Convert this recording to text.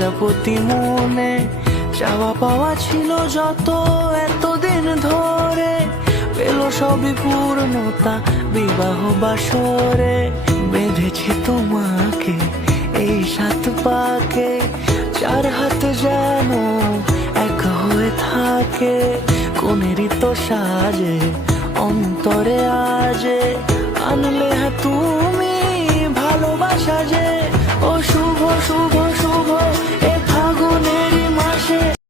প্রজাপতি মনে চাওয়া পাওয়া ছিল যত এতদিন ধরে, পেল সবই পূর্ণতা বিবাহ বাসরে। বেঁধেছি তোমাকে এই 7 পাকে, 4 হাত যেন এক হয়ে থাকে। কোনেরই তো সাজে অন্তরে আজে আনলে হ্যাঁ তুমি ভালোবাসা যে। ও শুভ শুভ শুভ